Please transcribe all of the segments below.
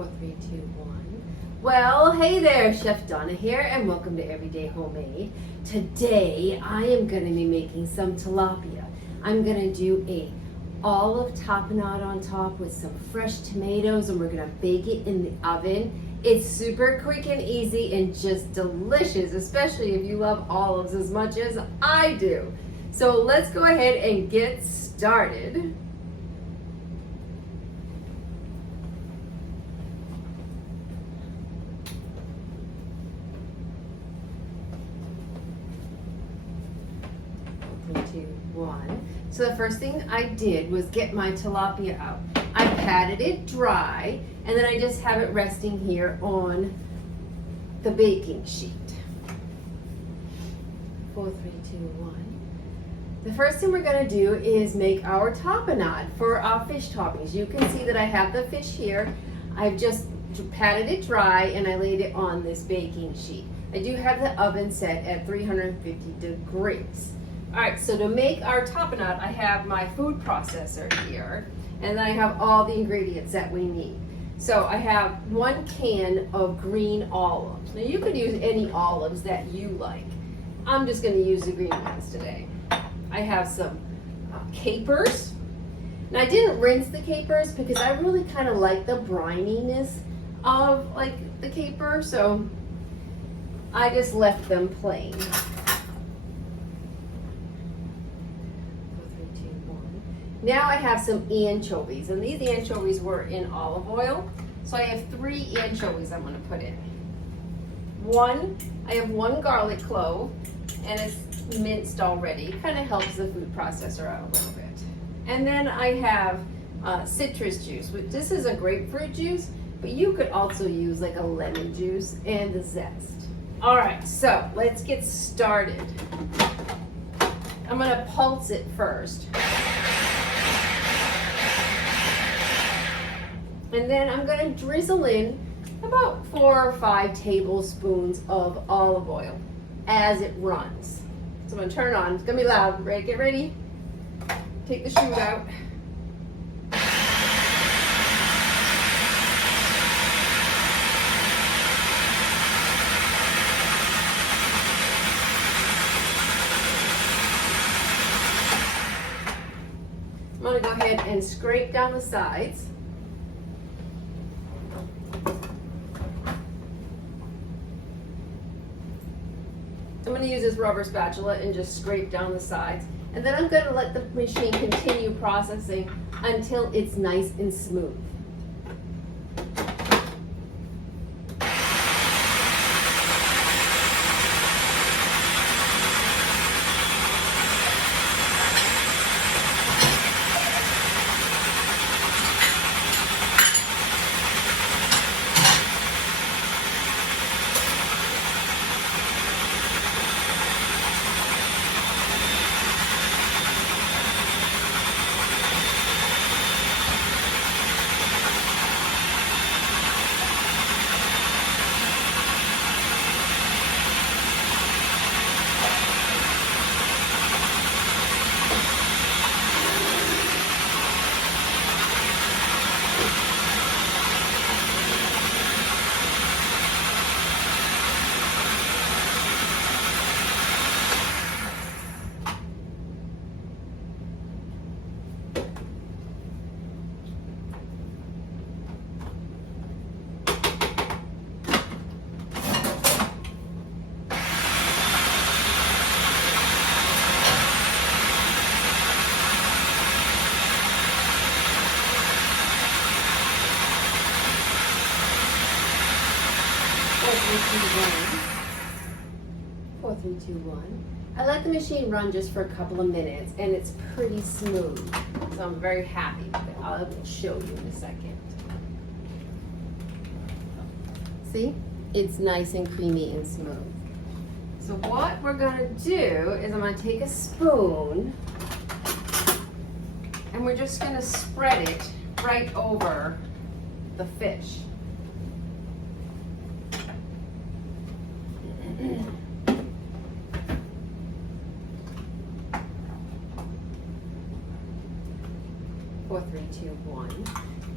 4, 3, 2, 1. Well, hey there, Chef Donna here, and welcome to Everyday Homemade. Today, I am going to be making some tilapia. I'm going to do a olive tapenade on top with some fresh tomatoes, and we're going to bake it in the oven. It's super quick and easy and just delicious, especially if you love olives as much as I do. So let's go ahead and get started. So the first thing I did was get my tilapia out. I patted it dry, and then I just have it resting here on the baking sheet. 4, 3, 2, 1. The first thing we're going to do is make our tapenade for our fish toppings. You can see that I have the fish here. I've just patted it dry and I laid it on this baking sheet. I do have the oven set at 350 degrees. Alright, so to make our tapenade, I have my food processor here, and then I have all the ingredients that we need. So I have 1 can of green olives. Now you could use any olives that you like. I'm just going to use the green ones today. I have some capers. Now I didn't rinse the capers because I really kind of like the brininess of the caper, so I just left them plain. Now I have some anchovies, and these anchovies were in olive oil. So I have 3 anchovies I'm going to put in. I have 1 garlic clove, and it's minced already. It kind of helps the food processor out a little bit. And then I have citrus juice. This is a grapefruit juice, but you could also use like a lemon juice and the zest. All right, so let's get started. I'm going to pulse it first. And then I'm going to drizzle in about 4 or 5 tablespoons of olive oil as it runs. So I'm going to turn it on. It's going to be loud. Ready? Get ready. Take the chute out. I'm going to go ahead and scrape down the sides. I'm going to use this rubber spatula and just scrape down the sides. And then I'm going to let the machine continue processing until it's nice and smooth. Four, three, two, one. I let the machine run just for a couple of minutes, and it's pretty smooth. So I'm very happy with it. I'll show you in a second. See? It's nice and creamy and smooth. So what we're going to do is I'm going to take a spoon, and we're just going to spread it right over the fish. Four, three, two, one.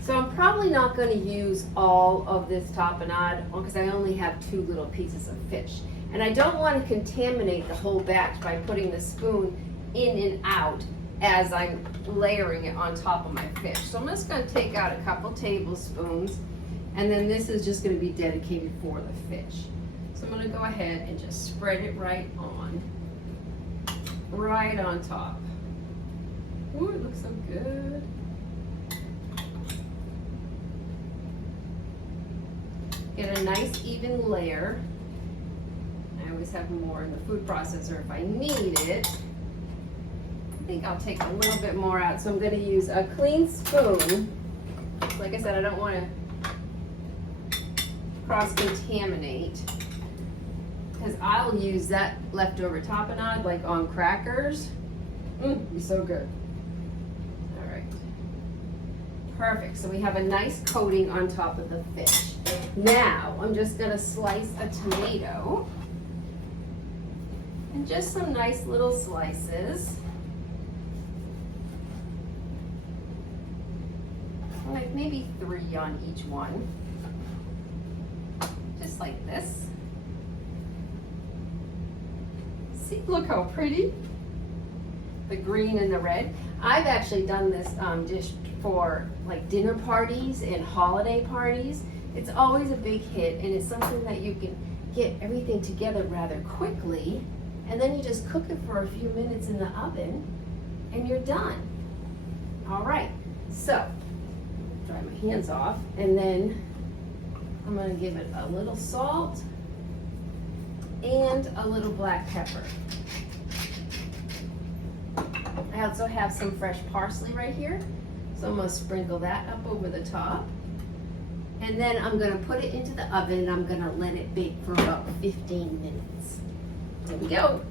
So I'm probably not going to use all of this tapenade because I only have 2 little pieces of fish. And I don't want to contaminate the whole batch by putting the spoon in and out as I'm layering it on top of my fish. So I'm just going to take out a couple tablespoons, and then this is just going to be dedicated for the fish. So I'm going to go ahead and just spread it right on top. Ooh, it looks so good. Get a nice even layer. I always have more in the food processor if I need it. I think I'll take a little bit more out, so I'm going to use a clean spoon. Like I said, I don't want to cross-contaminate because I'll use that leftover tapenade like on crackers. Be so good. All right. Perfect. So we have a nice coating on top of the fish. Now, I'm just going to slice a tomato. And just some nice little slices. Like maybe 3 on each one. Just like this. See, look how pretty. The green and the red. I've actually done this dish for like dinner parties and holiday parties. It's always a big hit, and it's something that you can get everything together rather quickly, and then you just cook it for a few minutes in the oven and you're done. All right, so dry my hands off, and then I'm going to give it a little salt and a little black pepper. I also have some fresh parsley right here, so I'm going to sprinkle that up over the top. And then I'm going to put it into the oven and I'm going to let it bake for about 15 minutes. There we go.